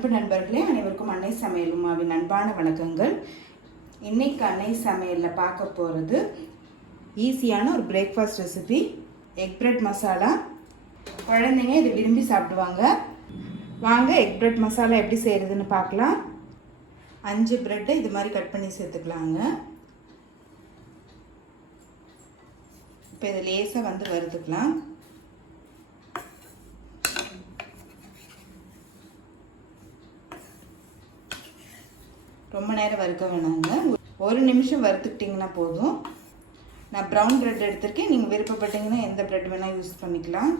அன்பு நண்பர்களே, அனைவருக்கும் அன்னை சமையல் உமாவின் அன்பான வணக்கங்கள். இன்னைக்கு அன்னை சமையலில் பார்க்க போகிறது ஈஸியான ஒரு breakfast recipe, egg bread masala. குழந்தைங்க இதை விரும்பி சாப்பிடுவாங்க. வாங்க எக் பிரெட் மசாலா எப்படி செய்கிறதுன்னு பார்க்கலாம். 5 பிரெட்டை இது மாதிரி கட் பண்ணி சேர்த்துக்கலாங்க. இப்போ இதை லேசாக வறுத்துக்கலாம். ரொம்ப நேரம் வறுக்க வேணாங்க, 1 நிமிஷம் வறுத்துக்கிட்டிங்கன்னா போதும். நான் ப்ரௌன் ப்ரெட் எடுத்திருக்கேன், நீங்கள் விருப்பப்பட்டீங்கன்னா எந்த ப்ரெட் வேணால் யூஸ் பண்ணிக்கலாம்.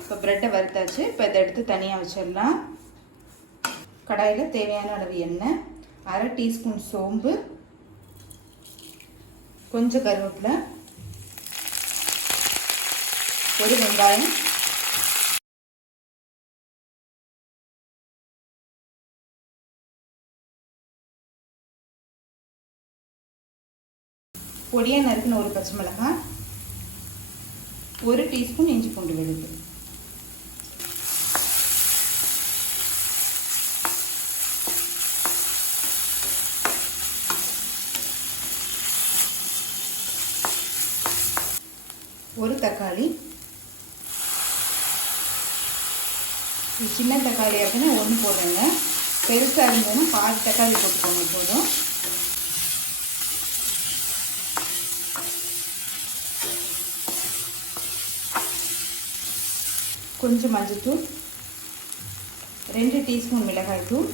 இப்போ ப்ரெட்டை வறுத்தாச்சு. இப்போ இதை எடுத்து தனியாக வச்சிடலாம். கடாயில் தேவையான அளவு எண்ணெய், 1/2 டீஸ்பூன் சோம்பு, கொஞ்சம் கருவேப்பிலை, 1 வெங்காயம், பொடியாக நறுக்குன 1 பச்சை மிளகாய், 1 டீஸ்பூன் இஞ்சி பூண்டு விழுது. ஒரு தக்காளி, சின்ன தக்காளி அப்படின்னா 1 போடுங்க. பெருசாக இருந்ததுன்னா பாதி தக்காளி போட்டுக்கோங்க போதும். கொஞ்சம் மஞ்சள்தூள், 2 டீஸ்பூன் மிளகாய் தூள்,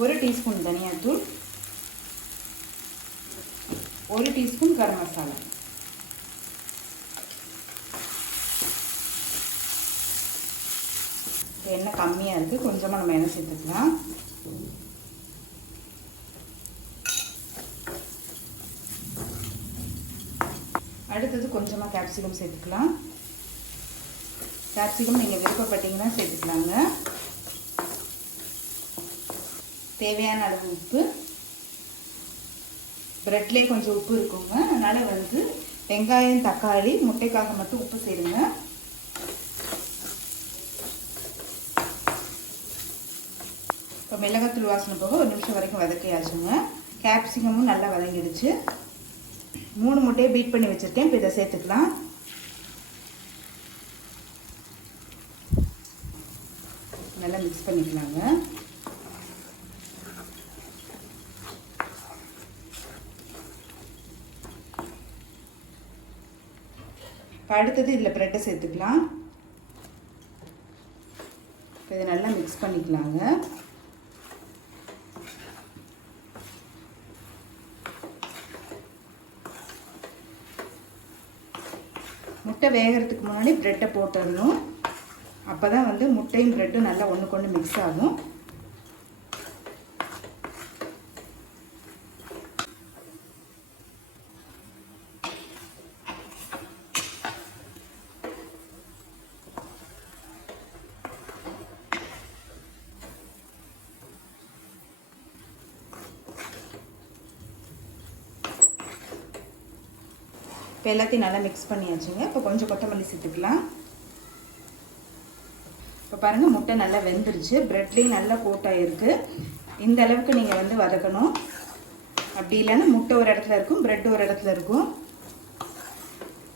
1 டீஸ்பூன் தனியாத்தூள், 1 டீஸ்பூன் கரம் மசாலா. எண்ணெய் கம்மியாக இருக்குது, கொஞ்சமாக நம்ம எண்ணெய் சேர்த்துக்கலாம். அடுத்தது கொஞ்சமாக கேப்சிகம் சேர்த்துக்கலாம். கேப்சிகம் நீங்கள் விருப்பப்பட்டீங்கன்னா சேர்த்துக்கலாங்க. தேவையான அளவு உப்பு, ப்ரெட்லேயே கொஞ்சம் உப்பு இருக்குங்க, அதனால் வெங்காயம் தக்காளி முட்டைக்காக மட்டும் உப்பு சேருங்க. இப்போ மிளகாத்தூள் வாசனை போக 1 நிமிஷம் வரைக்கும் வதக்கியாச்சுங்க. கேப்சிகமும் நல்லா வதங்கிடுச்சு. 3 முட்டையை பீட் பண்ணி வச்சுருக்கேன். இப்போ இதை சேர்த்துக்கலாம். நல்லா மிக்ஸ் பண்ணிக்கலாங்க. இப்போ அடுத்தது இதில் ப்ரெட்டை சேர்த்துக்கலாம். இப்போ இதை நல்லா மிக்ஸ் பண்ணிக்கலாங்க. முட்டை வேகிறதுக்கு முன்னாடி ப்ரெட்டை போட்டுடணும். அப்போ தான் முட்டையும் ப்ரெட்டும் நல்லா ஒன்றுக்கு ஒன்று மிக்ஸ் ஆகும். இப்போ எல்லாத்தையும் நல்லா மிக்ஸ் பண்ணியாச்சுங்க. இப்போ கொஞ்சம் கொத்தமல்லி சேர்த்துக்கலாம். இப்போ பாருங்கள், முட்டை நல்லா வெந்துருச்சு, ப்ரெட்லேயும் நல்லா கோட்டாயிருக்கு. இந்த அளவுக்கு நீங்கள் வதக்கணும். அப்படி இல்லைன்னா முட்டை ஒரு இடத்துல இருக்கும், ப்ரெட் ஒரு இடத்துல இருக்கும்.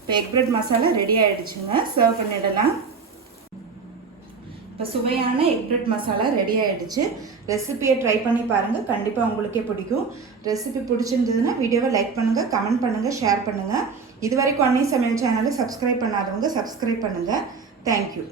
இப்போ எக் பிரெட் மசாலா ரெடி ஆகிடுச்சுங்க. சர்வ் பண்ணிடலாம். இப்போ சுவையான எக் பிரெட் மசாலா ரெடி ஆகிடுச்சு. ரெசிபியை ட்ரை பண்ணி பாருங்கள், கண்டிப்பாக உங்களுக்கே பிடிக்கும். ரெசிபி பிடிச்சிருந்ததுன்னா வீடியோவை லைக் பண்ணுங்கள், கமெண்ட் பண்ணுங்கள், ஷேர் பண்ணுங்கள். இது வரைக்கும் அன்னை சமையல் சேனலை சப்ஸ்கிரைப் பண்ணாதவங்க சப்ஸ்கிரைப் பண்ணுங்கள். தேங்க்யூ.